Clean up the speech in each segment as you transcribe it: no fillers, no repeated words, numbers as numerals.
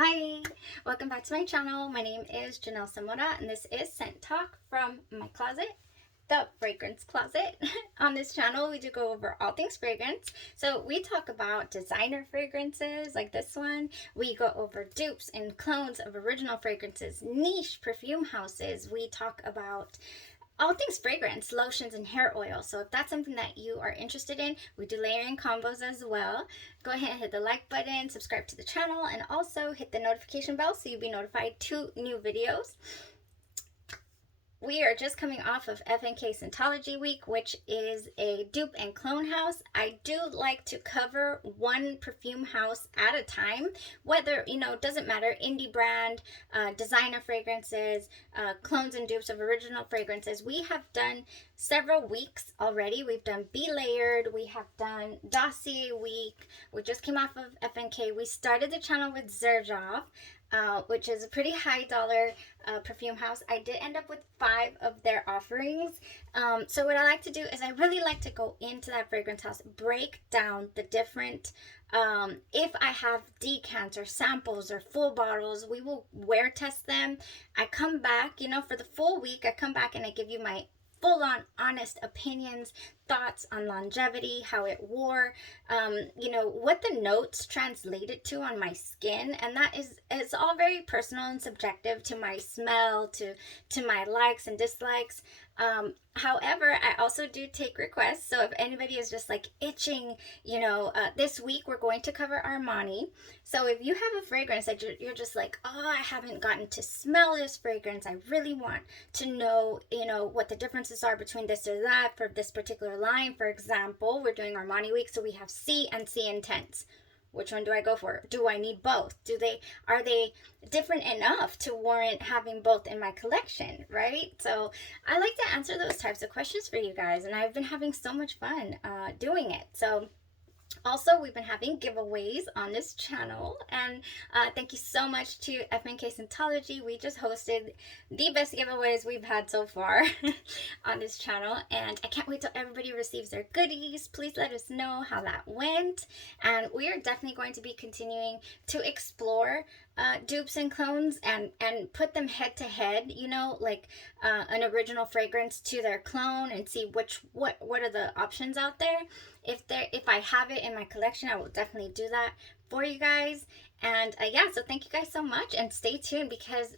Hi, welcome back to my channel. My name is Janelle Samora and this is Scent Talk from my closet, the fragrance closet. On this channel, we do go over all things fragrance. So we talk about designer fragrances like this one. We go over dupes and clones of original fragrances, niche perfume houses. We talk about all things fragrance, lotions, and hair oil. So if that's something that you are interested in, we do layering combos as well. Go ahead and hit the like button, subscribe to the channel, and also hit the notification bell so you'll be notified to new videos. We are just coming off of FNK Scentology Week, which is a dupe and clone house. I do like to cover one perfume house at a time, whether, doesn't matter, indie brand, designer fragrances, clones and dupes of original fragrances. We have done several weeks already. We've done Be Layered, we have done Dossier Week, we just came off of FNK. We started the channel with Xerjoff, which is a pretty high dollar perfume house. I did end up with 5 of their offerings. So what I like to do is I really like to go into that fragrance house, break down the different, if I have decants or samples or full bottles, we will wear test them. I come back, for the full week, I come back and I give you my full-on honest opinions, thoughts on longevity, how it wore, what the notes translated to on my skin. And that is, it's all very personal and subjective to my smell, to my likes and dislikes. However, I also do take requests. So if anybody is just like itching, this week we're going to cover Armani. So if you have a fragrance that you're just like, oh, I haven't gotten to smell this fragrance, I really want to know, what the differences are between this or that for this particular line. For example, we're doing Armani Week, so we have Si and Si Intense. Which one do I go for? Do I need both? Are they different enough to warrant having both in my collection, right? So I like to answer those types of questions for you guys, and I've been having so much fun doing it. So also, we've been having giveaways on this channel, and thank you so much to FNK Scentology. We just hosted the best giveaways we've had so far on this channel, and I can't wait till everybody receives their goodies. Please let us know how that went, and we are definitely going to be continuing to explore dupes and clones and put them head to head, like an original fragrance to their clone, and see what are the options out there. If I have it in my collection, I will definitely do that for you guys. And yeah, so thank you guys so much, and stay tuned because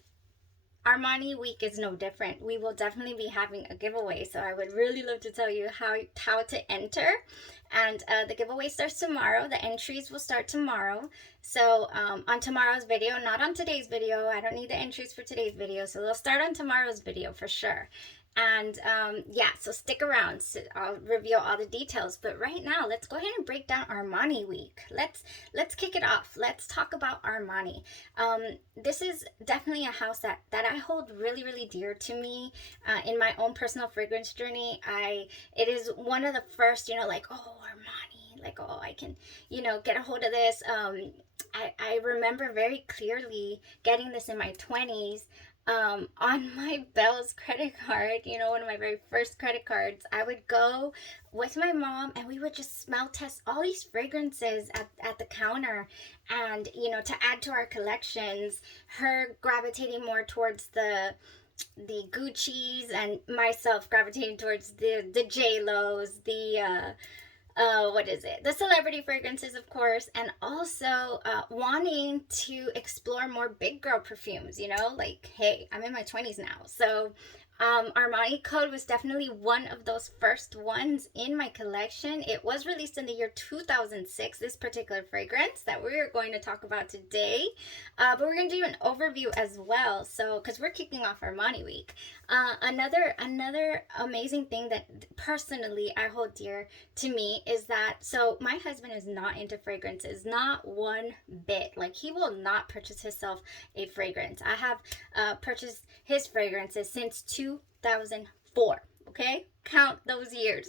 Armani Week is no different. We will definitely be having a giveaway, so I would really love to tell you how to enter. And the giveaway starts tomorrow. The entries will start tomorrow. So on tomorrow's video, not on today's video. I don't need the entries for today's video, so they'll start on tomorrow's video for sure. And yeah, so stick around. So I'll reveal all the details. But right now, let's go ahead and break down Armani Week. Let's kick it off. Let's talk about Armani. This is definitely a house that I hold really, really dear to me in my own personal fragrance journey. It is one of the first, like, oh, Armani, like, oh, I can, get a hold of this. I remember very clearly getting this in my 20s. On my Bell's credit card, one of my very first credit cards, I would go with my mom and we would just smell test all these fragrances at the counter, and to add to our collections, her gravitating more towards the Gucci's and myself gravitating towards the J-Lo's, the celebrity fragrances, of course, and also wanting to explore more big girl perfumes, like, hey, I'm in my 20s now. So Armani Code was definitely one of those first ones in my collection. It was released in the year 2006, this particular fragrance that we're going to talk about today. But we're going to do an overview as well, so because we're kicking off Armani Week. Another amazing thing that personally I hold dear to me is that, so my husband is not into fragrances, not one bit. Like, he will not purchase himself a fragrance. I have purchased his fragrances since 2004. Okay, count those years.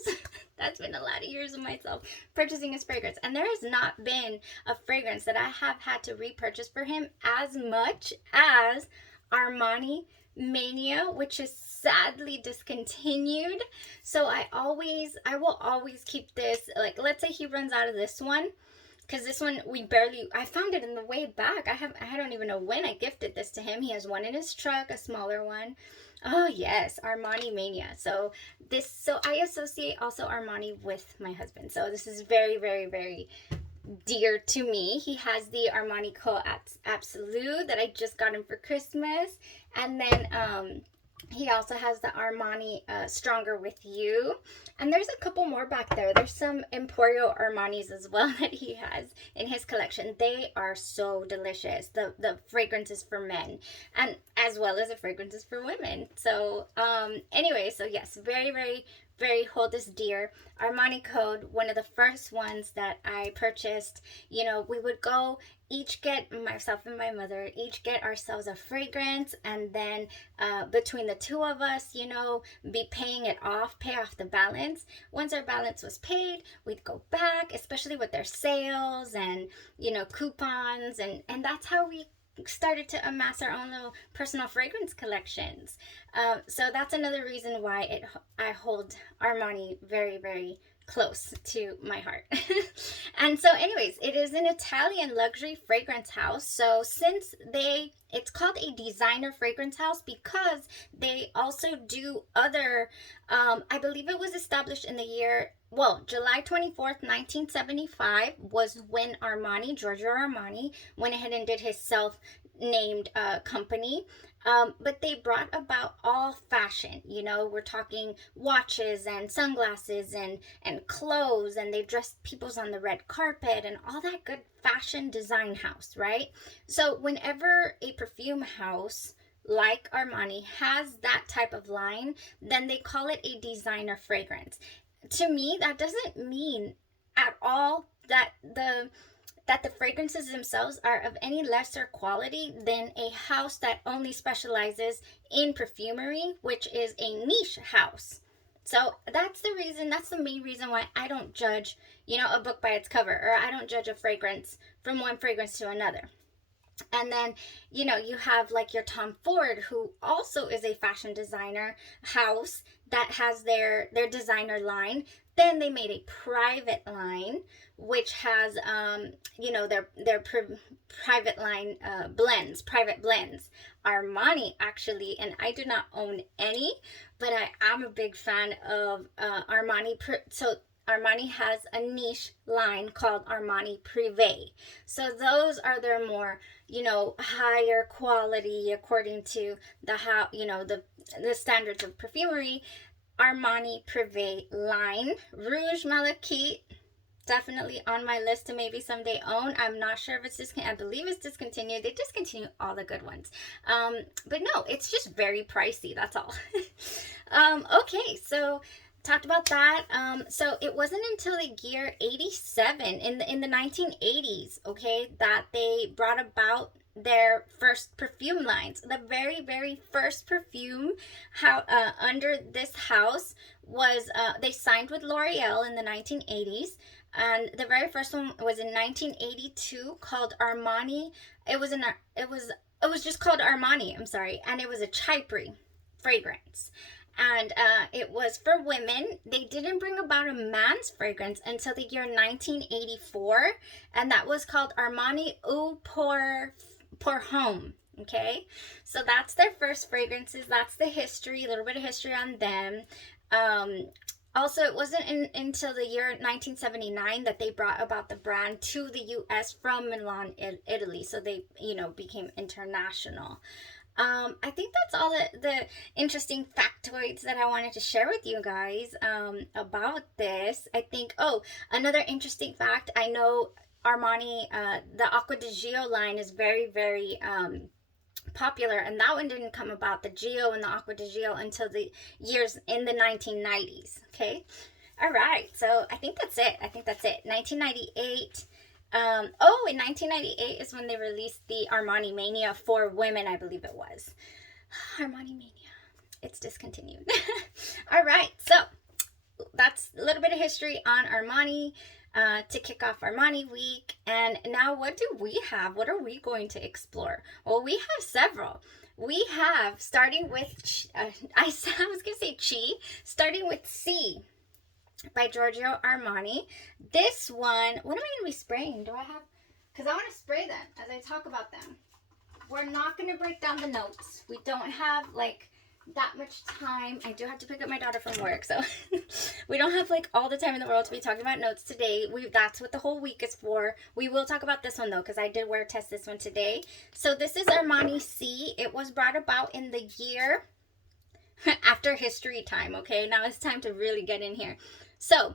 That's been a lot of years of myself purchasing his fragrance, and there has not been a fragrance that I have had to repurchase for him as much as Armani Mania, which is sadly discontinued. So I will always keep this. Like, let's say he runs out of this one, because this one I found it in the way back. I don't even know when I gifted this to him. He has one in his truck, a smaller one. Oh yes, Armani Mania. So I associate also Armani with my husband. So this is very, very, very dear to me. He has the Armani Code Absolute that I just got him for Christmas. And then he also has the Armani Stronger With You. And there's a couple more back there. There's some Emporio Armanis as well that he has in his collection. They are so delicious. The fragrances for men, and as well as the fragrances for women. So anyway, so yes, very, very, very hold this dear. Armani Code, one of the first ones that I purchased. You know, we would go myself and my mother, each get ourselves a fragrance, and then between the two of us, you know, be paying it off, pay off the balance. Once our balance was paid, we'd go back, especially with their sales and, you know, coupons, and that's how we started to amass our own little personal fragrance collections. So that's another reason why I hold Armani very, very close to my heart. And so anyways, it is an Italian luxury fragrance house. So since it's called a designer fragrance house because they also do other, I believe it was established in the year, July 24th, 1975 was when Giorgio Armani, went ahead and did his self-named company. But they brought about all fashion. You know, we're talking watches and sunglasses and clothes, and they dressed people's on the red carpet and all that good fashion design house, right? So whenever a perfume house like Armani has that type of line, then they call it a designer fragrance. To me, that doesn't mean at all that the fragrances themselves are of any lesser quality than a house that only specializes in perfumery, which is a niche house. So that's the main reason why I don't judge, you know, a book by its cover, or I don't judge a fragrance from one fragrance to another. And then, you know, you have like your Tom Ford, who also is a fashion designer house that has their designer line. Then they made a private line, which has, you know, their private line private blends. Armani actually, and I do not own any, but I am a big fan of Armani. So Armani has a niche line called Armani Privé. So those are their more, you know, higher quality according to the standards of perfumery. Armani Privé line. Rouge Malachite, definitely on my list to maybe someday own. I'm not sure if it's discontinued. I believe it's discontinued. They discontinue all the good ones. But no, it's just very pricey. That's all. Okay, so talked about that. So it wasn't until the year 87 in the 1980s, okay, that they brought about their first perfume lines. The very, very first perfume under this house was they signed with L'Oreal in the 1980s, and the very first one was in 1982 called Armani. It was just called Armani, I'm sorry, and it was a Chypre fragrance. And it was for women. They didn't bring about a man's fragrance until the year 1984, and that was called Armani Eau pour Homme. Okay, so that's their first fragrances. That's the history, a little bit of history on them. Also, it wasn't until the year 1979 that they brought about the brand to the U.S. from Milan, Italy. So they, you know, became international. I think that's all the interesting factoids that I wanted to share with you guys about this. I think, another interesting fact, I know Armani, the Acqua di Gio line is very, very popular, and that one didn't come about, the Gio and the Acqua di Gio, until the years in the 1990s, okay? All right, so I think that's it. 1998. In 1998 is when they released the Armani Mania for women, I believe it was. Armani Mania. It's discontinued. All right, so that's a little bit of history on Armani to kick off Armani Week. And now what do we have? What are we going to explore? Well, we have several. We have, starting with, starting with Si. by Giorgio Armani. This one, what am I going to be spraying? Do I have, because I want to spray them as I talk about them. We're not going to break down the notes. We don't have like that much time. I do have to pick up my daughter from work, so we don't have like all the time in the world to be talking about notes today. That's what the whole week is for. We will talk about this one though, because I did wear test this one today. So this is Armani Si. It was brought about in the year after history time. Okay, now it's time to really get in here. So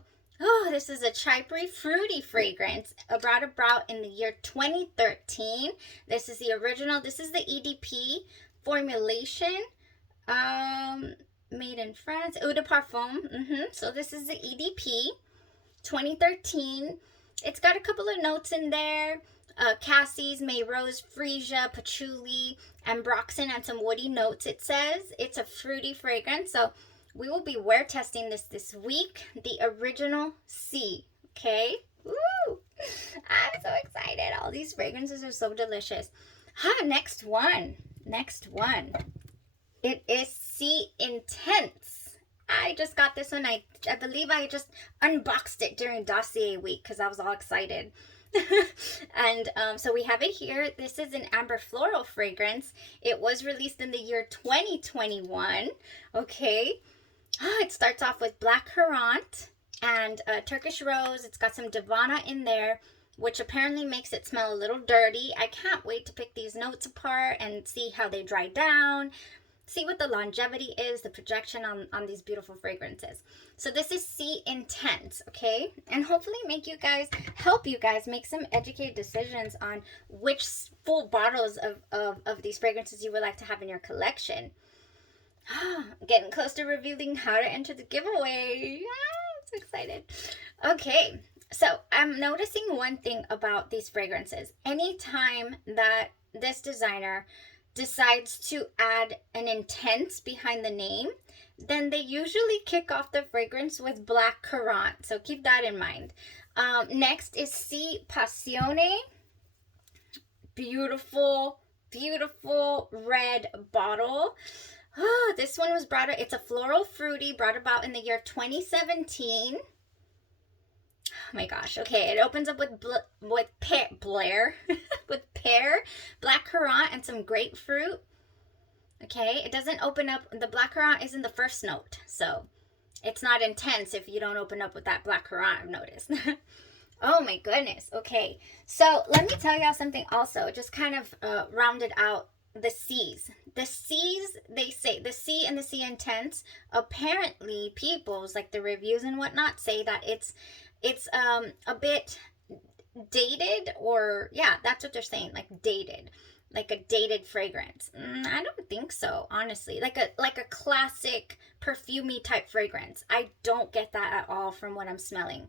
this is a chai-berry fruity fragrance brought about in the year 2013. This is the original. This is the EDP formulation. Made in France. Eau de Parfum. So this is the EDP 2013. It's got a couple of notes in there. Cassis, May Rose, Freesia, Patchouli, Ambroxan, and some woody notes. It says it's a fruity fragrance. So we will be wear testing this week. The original Si. Okay. Woo! I'm so excited. All these fragrances are so delicious. Next one. It is Si Intense. I just got this one. I believe I just unboxed it during dossier week because I was all excited. And so we have it here. This is an amber floral fragrance. It was released in the year 2021. Okay. It starts off with black currant and Turkish rose. It's got some Divana in there, which apparently makes it smell a little dirty. I can't wait to pick these notes apart and see how they dry down. See what the longevity is, the projection on these beautiful fragrances. So this is Si Intense, okay? And hopefully help you guys make some educated decisions on which full bottles of these fragrances you would like to have in your collection. Getting close to revealing how to enter the giveaway. I'm so excited. Okay, so I'm noticing one thing about these fragrances. Anytime that this designer decides to add an intense behind the name, then they usually kick off the fragrance with black currant. So keep that in mind. Next is Si Passione. Beautiful, beautiful red bottle. This one was it's a floral fruity brought about in the year 2017. Oh my gosh. Okay, it opens up with pear, with pear, black currant, and some grapefruit. Okay, it doesn't open up. The black currant is in the first note, so it's not intense if you don't open up with that black currant, I've noticed. Oh my goodness. Okay, so let me tell y'all something also. Just kind of rounded out the C's. The C's, they say, the Si and the Si Intense, apparently people's, like the reviews and whatnot, say that it's a bit dated, or yeah, that's what they're saying, like dated, like a dated fragrance. I don't think so, honestly. Like a classic perfumey type fragrance. I don't get that at all from what I'm smelling.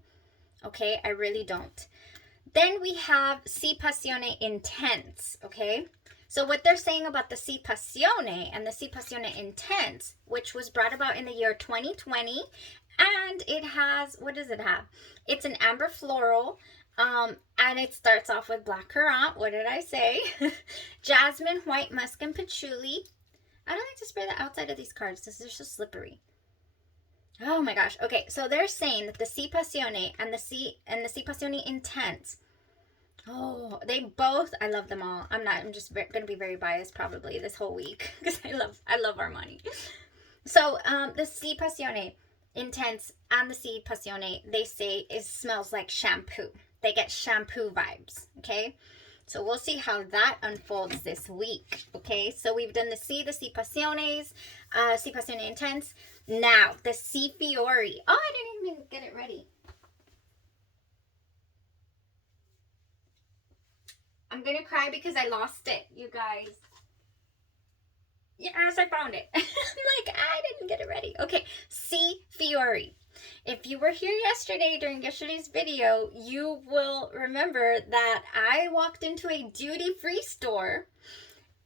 Okay, I really don't. Then we have Si Passione Intense. Okay, so what they're saying about the Si Passione and the Si Passione Intense, which was brought about in the year 2020, and it has, what does it have? It's an amber floral, and it starts off with black currant. What did I say? Jasmine, white musk, and patchouli. I don't like to spray the outside of these cards because they're so slippery. Oh my gosh. Okay, so they're saying that the Si Passione and the Si Passione Intense, oh, they both, I love them all. I'm just going to be very biased probably this whole week because I love Armani. So, the Si Passione Intense and the Si Passione, they say smells like shampoo. They get shampoo vibes, okay? So we'll see how that unfolds this week, okay? So we've done the Si Passiones, Si Passione Intense. Now, the Si Fiori. Oh, I didn't even get it ready. I'm going to cry because I lost it, you guys. Yes, I found it. I'm like, I didn't get it ready. Okay, Si Fiori. If you were here yesterday during yesterday's video, you will remember that I walked into a duty-free store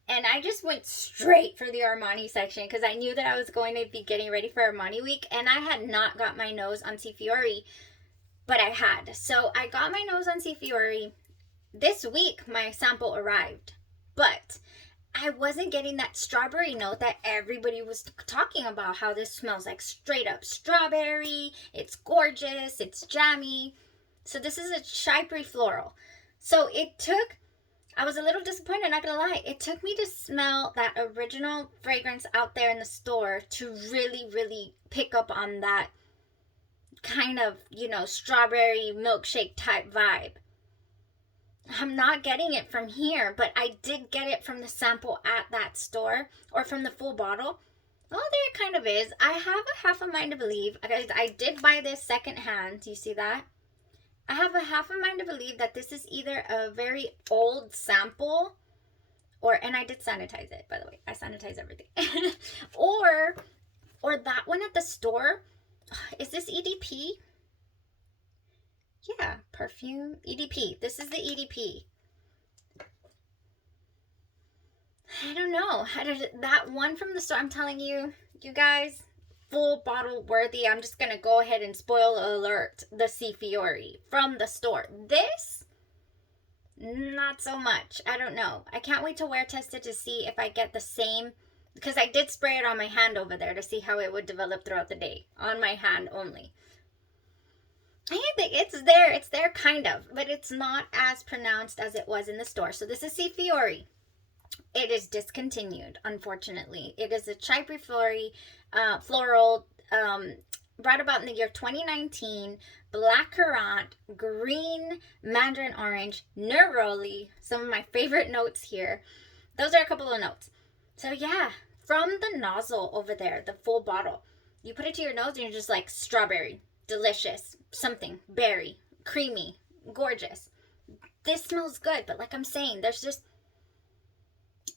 and I just went straight for the Armani section because I knew that I was going to be getting ready for Armani week, and I had not got my nose on Si Fiori, but I had. So I got my nose on Si Fiori. This week, my sample arrived, but I wasn't getting that strawberry note that everybody was talking about, how this smells like straight up strawberry. It's gorgeous. It's jammy. So this is a chypre floral. So I was a little disappointed, not gonna lie. It took me to smell that original fragrance out there in the store to really, really pick up on that kind of, strawberry milkshake type vibe. I'm not getting it from here, but I did get it from the sample at that store, or from the full bottle. Oh, there it kind of is. I have a half a mind to believe. I did buy this secondhand. You see that? I have a half a mind to believe that this is either a very old sample, and I did sanitize it, by the way. I sanitize everything. or that one at the store. Is this EDP? Yeah, perfume, EDP. This is the EDP. I don't know. That one from the store, I'm telling you, you guys, full bottle worthy. I'm just going to go ahead and spoil alert the Si Fiori from the store. This, not so much. I don't know. I can't wait to wear test it to see if I get the same, because I did spray it on my hand over there to see how it would develop throughout the day. On my hand only. I think it's there kind of, but it's not as pronounced as it was in the store. So this is Si Fiori. It is discontinued, unfortunately. It is a chypre floral, brought about in the year 2019, blackcurrant, green, mandarin orange, neroli, some of my favorite notes here. Those are a couple of notes. So yeah, from the nozzle over there, the full bottle, you put it to your nose and you're just like, strawberry, delicious, something, berry, creamy, gorgeous. This smells good, but like I'm saying, it's just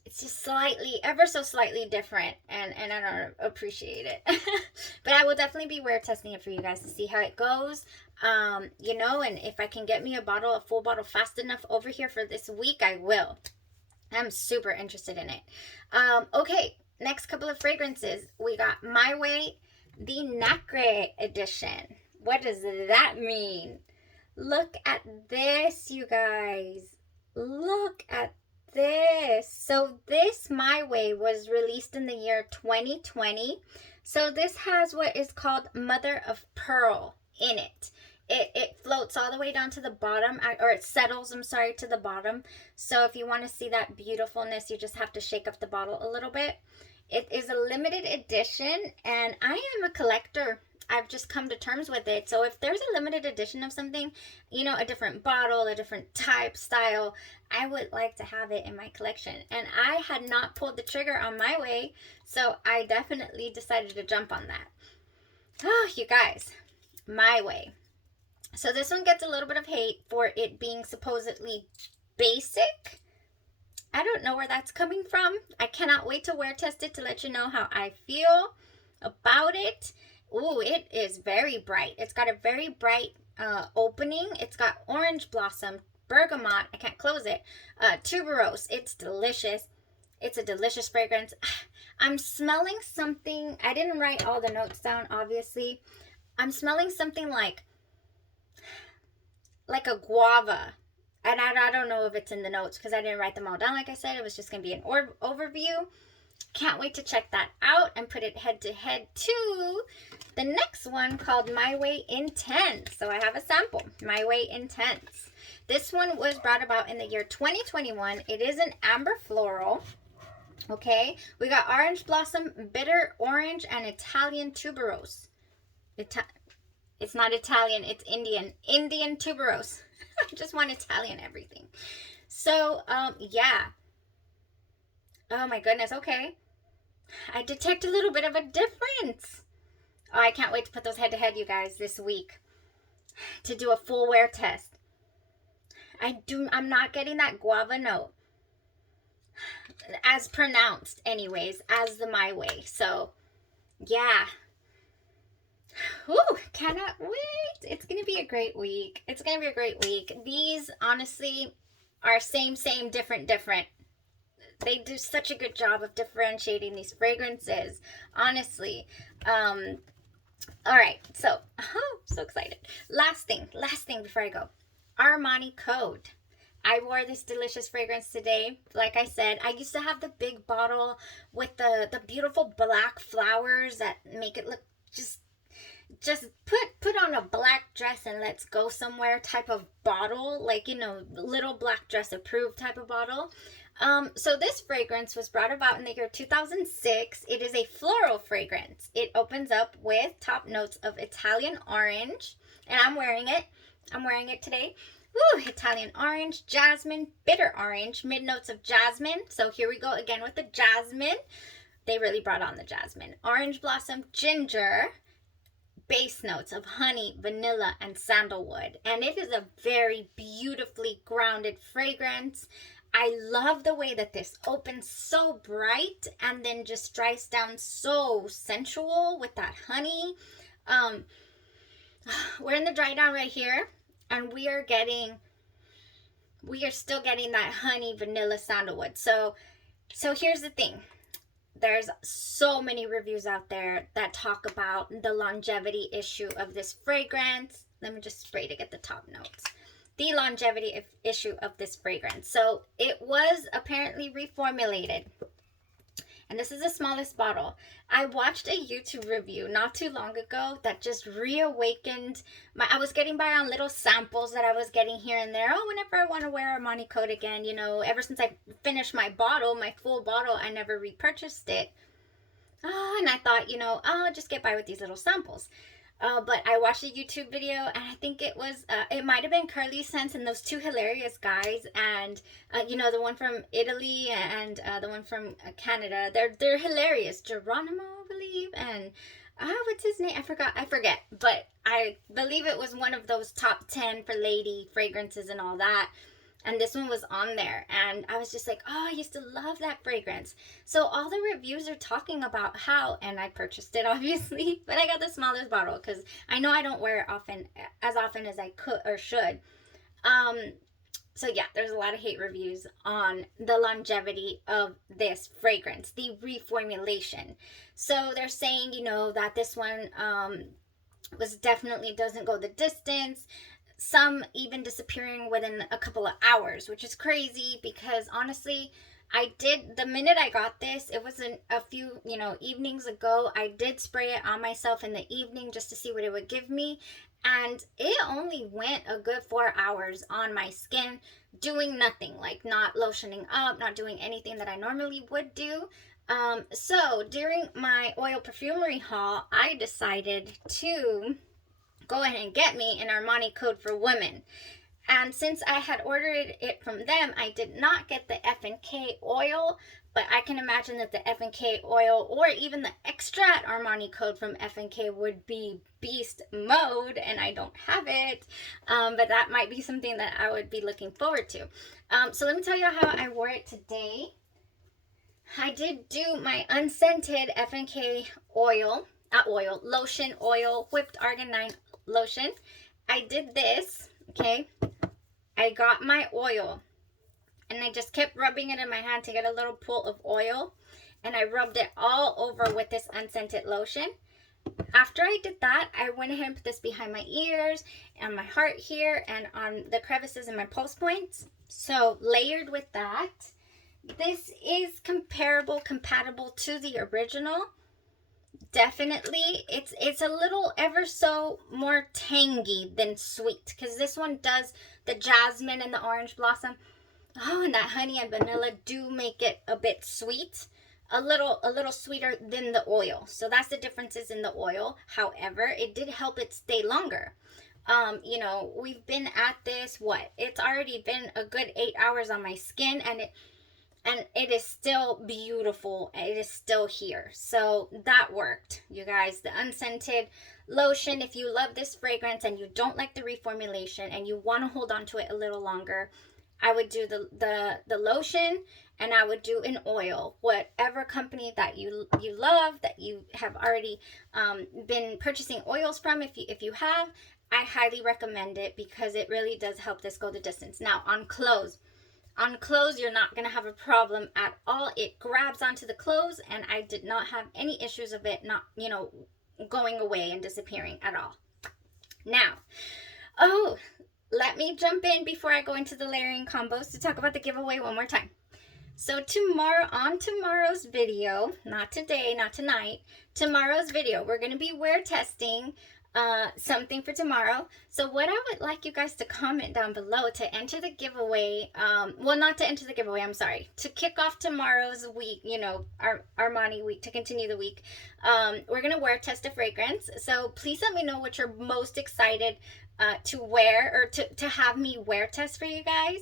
slightly, ever so slightly different, and I don't appreciate it. But I will definitely be wear testing it for you guys to see how it goes. And if I can get me a full bottle fast enough over here for this week, I will. I'm super interested in it. Okay, next couple of fragrances. We got My Way, the Nacre edition. What does that mean? Look at this, you guys. Look at this. So this My Way was released in the year 2020. So this has what is called mother of pearl in it. It floats all the way down to the bottom, or it settles, to the bottom. So if you want to see that beautifulness, you just have to shake up the bottle a little bit. It is a limited edition, and I am a collector. I've just come to terms with it. So if there's a limited edition of something, a different bottle, a different type, style, I would like to have it in my collection. And I had not pulled the trigger on My Way, so I definitely decided to jump on that. Oh, you guys, My Way. So this one gets a little bit of hate for it being supposedly basic. I don't know where that's coming from. I cannot wait to wear test it to let you know how I feel about it. Ooh, it is very bright. It's got a very bright opening. It's got orange blossom, bergamot. I can't close it. Tuberose. It's delicious. It's a delicious fragrance. I'm smelling something. I didn't write all the notes down, obviously. I'm smelling something like a guava. And I don't know if it's in the notes because I didn't write them all down. Like I said, it was just going to be an overview. Can't wait to check that out and put it head to head to the next one called My Way Intense. So I have a sample, My Way Intense. This one was brought about in the year 2021. It is an amber floral. Okay, we got orange blossom, bitter orange, and Italian tuberose. It's not Italian, it's Indian. Indian tuberose. I just want Italian everything. So, yeah. Oh my goodness, okay. I detect a little bit of a difference. Oh, I can't wait to put those head to head, you guys, this week. To do a full wear test. I'm not getting that guava note. As pronounced, anyways, as the My Way. So, yeah. Whew, cannot wait. It's going to be a great week. It's going to be a great week. These, honestly, are same, different. They do such a good job of differentiating these fragrances, honestly. All right, so, so excited. Last thing before I go. Armani Code. I wore this delicious fragrance today. Like I said, I used to have the big bottle with the beautiful black flowers that make it look just put on a black dress and let's go somewhere type of bottle, like, you know, little black dress approved type of bottle. So this fragrance was brought about in the year 2006. It is a floral fragrance. It opens up with top notes of Italian orange, and I'm wearing it. I'm wearing it today. Woo, Italian orange, jasmine, bitter orange, mid notes of jasmine. So here we go again with the jasmine. They really brought on the jasmine. Orange blossom, ginger, base notes of honey, vanilla, and sandalwood. And it is a very beautifully grounded fragrance. I love the way that this opens so bright and then just dries down so sensual with that honey. We're in the dry down right here, and we are still getting that honey, vanilla, sandalwood. So here's the thing. There's so many reviews out there that talk about the longevity issue of this fragrance. Let me just spray to get the top notes. The longevity issue of this fragrance. So it was apparently reformulated. And this is the smallest bottle. I watched a YouTube review not too long ago that just reawakened I was getting by on little samples that I was getting here and there. Oh, whenever I want to wear Armani Code again, you know, ever since I finished my bottle, my full bottle, I never repurchased it. And I thought, you know, I'll just get by with these little samples. But I watched a YouTube video, and I think it was, it might have been Curly Sense and those two hilarious guys, and, you know, the one from Italy and the one from Canada. They're hilarious. Geronimo, I believe, and, what's his name? I forget. But I believe it was one of those top 10 for lady fragrances and all that. And this one was on there, and I was just like, oh, I used to love that fragrance. So all the reviews are talking about how, and I purchased it obviously, but I got the smallest bottle because I know I don't wear it as often as I could or should. So yeah, there's a lot of hate reviews on the longevity of this fragrance, the reformulation. So they're saying, you know, that this one was definitely doesn't go the distance. Some even disappearing within a couple of hours, which is crazy because honestly, the minute I got this, it wasn't a few, you know, evenings ago, I did spray it on myself in the evening just to see what it would give me. And it only went a good 4 hours on my skin, doing nothing, like not lotioning up, not doing anything that I normally would do. So during my oil perfumery haul, I decided to go ahead and get me an Armani Code for women. And since I had ordered it from them, I did not get the F&K oil, but I can imagine that the F&K oil or even the extra Armani Code from F&K would be beast mode, and I don't have it. But that might be something that I would be looking forward to. So let me tell you how I wore it today. I did do my unscented F&K lotion, whipped arginine lotion. I did this, okay? I got my oil and I just kept rubbing it in my hand to get a little pool of oil, and I rubbed it all over with this unscented lotion. After I did that, I went ahead and put this behind my ears and my heart here and on the crevices and my pulse points. So layered with that, this is compatible to the original. Definitely, it's a little ever so more tangy than sweet, because this one does the jasmine and the orange blossom. Oh, and that honey and vanilla do make it a bit sweet, a little sweeter than the oil. So that's the differences in the oil. However, it did help it stay longer. You know, we've been at this, it's already been a good 8 hours on my skin, and it is still beautiful. It is still here. So that worked, you guys. The unscented lotion, if you love this fragrance and you don't like the reformulation and you want to hold on to it a little longer, I would do the lotion, and I would do an oil. Whatever company that you love, that you have already been purchasing oils from, if you have, I highly recommend it because it really does help this go the distance. Now, on clothes, you're not going to have a problem at all. It grabs onto the clothes, and I did not have any issues of it not, you know, going away and disappearing at all. Now, let me jump in before I go into the layering combos to talk about the giveaway one more time. So tomorrow, on tomorrow's video, not today, not tonight, tomorrow's video, we're going to be wear testing something for tomorrow. So what I would like you guys to comment down below to enter the giveaway, well, not to enter the giveaway, I'm sorry, to kick off tomorrow's week, you know, our Armani week, to continue the week, we're going to wear test a fragrance. So please let me know what you're most excited to wear, or to have me wear test for you guys.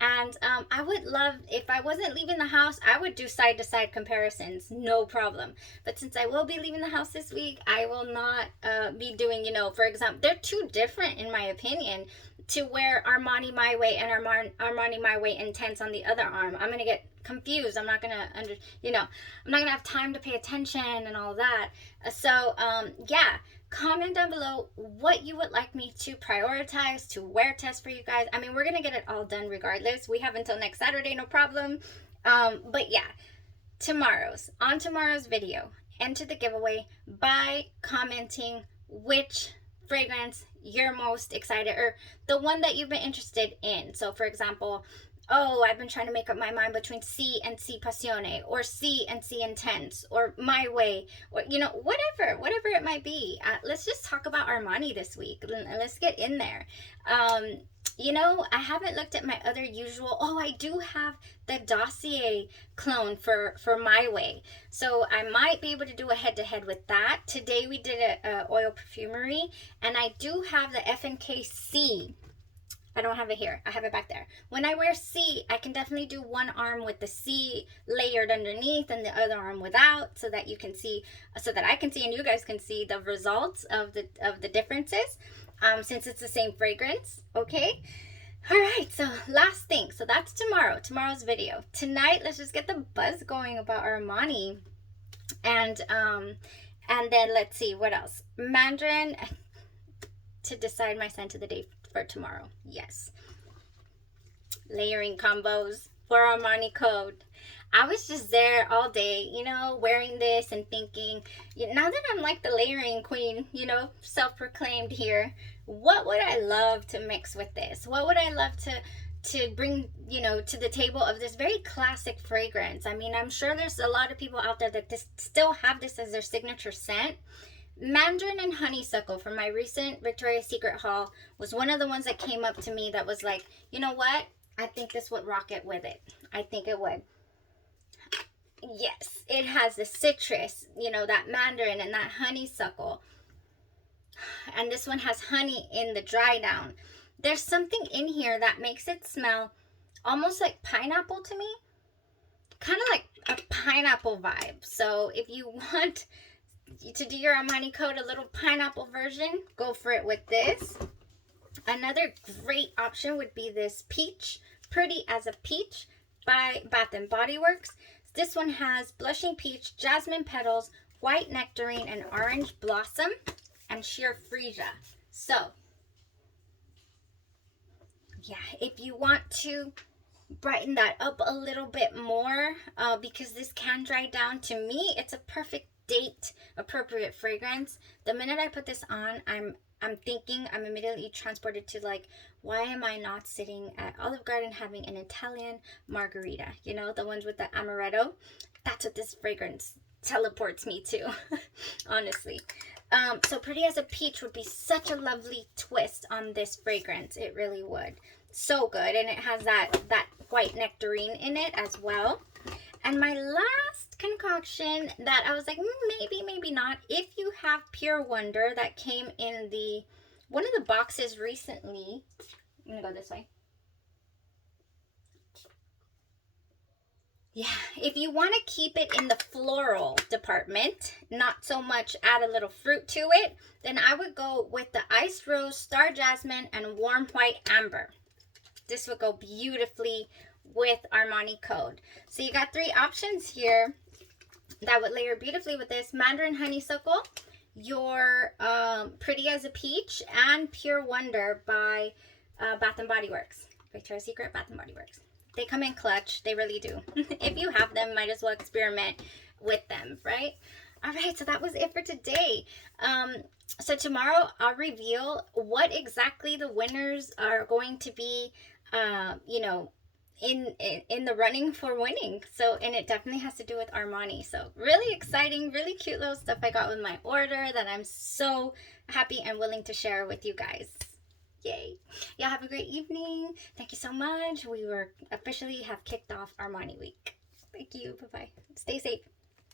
And I would love, if I wasn't leaving the house, I would do side-to-side comparisons, no problem. But since I will be leaving the house this week, I will not be doing, you know, for example, they're too different in my opinion to wear Armani My Way and Armani My Way Intense on the other arm. I'm going to get confused. I'm not going to, I'm not going to have time to pay attention and all that. So, yeah. Comment down below what you would like me to prioritize, to wear test for you guys. I mean, we're going to get it all done regardless. We have until next Saturday, no problem. But yeah, on tomorrow's video, enter the giveaway by commenting which fragrance you're most excited, or the one that you've been interested in. So for example, oh, I've been trying to make up my mind between Si and Si Passione, or Si and Si Intense, or My Way, or, you know, whatever it might be. Let's just talk about Armani this week. Let's get in there. You know, I haven't looked at my other usual. Oh, I do have the Dossier clone for My Way. So I might be able to do a head-to-head with that. Today we did a oil perfumery, and I do have the FNK C. I don't have it here. I have it back there. When I wear C, I can definitely do one arm with the C layered underneath and the other arm without, so that you can see, so that I can see and you guys can see the results of the differences, since it's the same fragrance. Okay. All right. So last thing. So that's tomorrow's video. Tonight, let's just get the buzz going about Armani, and then let's see what else. Mandarin, to decide my scent of the day for tomorrow. Yes. Layering combos for Armani Code. I was just there all day, you know, wearing this and thinking, now that I'm like the layering queen, you know, self-proclaimed here, what would I love to mix with this? What would I love to bring, you know, to the table of this very classic fragrance? I mean, I'm sure there's a lot of people out there that still have this as their signature scent. Mandarin and Honeysuckle from my recent Victoria's Secret haul was one of the ones that came up to me that was like, you know what? I think this would rock it with it. I think it would. Yes, it has the citrus, you know, that mandarin and that honeysuckle. And this one has honey in the dry down. There's something in here that makes it smell almost like pineapple to me. Kind of like a pineapple vibe. So if you want to do your Armani Code a little pineapple version, go for it with this. Another great option would be this Peach, Pretty as a Peach by Bath and Body Works. This one has blushing peach, jasmine petals, white nectarine, and orange blossom, and sheer freesia. So yeah, if you want to brighten that up a little bit more, because this can dry down, to me it's a perfect date appropriate fragrance. The minute I put this on, I'm immediately transported to, like, why am I not sitting at Olive Garden having an Italian margarita? You know, the ones with the amaretto. That's what this fragrance teleports me to, honestly. So Pretty as a Peach would be such a lovely twist on this fragrance. It really would. So good. And it has that white nectarine in it as well. And my last concoction that I was like, maybe not. If you have Pure Wonder that came in one of the boxes recently. I'm going to go this way. Yeah, if you want to keep it in the floral department, not so much add a little fruit to it, then I would go with the Iced Rose, Star Jasmine, and Warm White Amber. This would go beautifully with Armani Code. So you got three options here that would layer beautifully with this: Mandarin Honeysuckle, your Pretty as a Peach, and Pure Wonder by Bath and Body Works. Victoria's Secret, Bath and Body Works. They come in clutch. They really do. If you have them, might as well experiment with them, right? All right, so that was it for today. So tomorrow I'll reveal what exactly the winners are going to be, you know, in the running for winning. So, and it definitely has to do with Armani. So really exciting, really cute little stuff I got with my order that I'm so happy and willing to share with you guys. Yay. Y'all have a great evening. Thank you so much. We were officially have kicked off Armani week. Thank you. Bye-bye. Stay safe.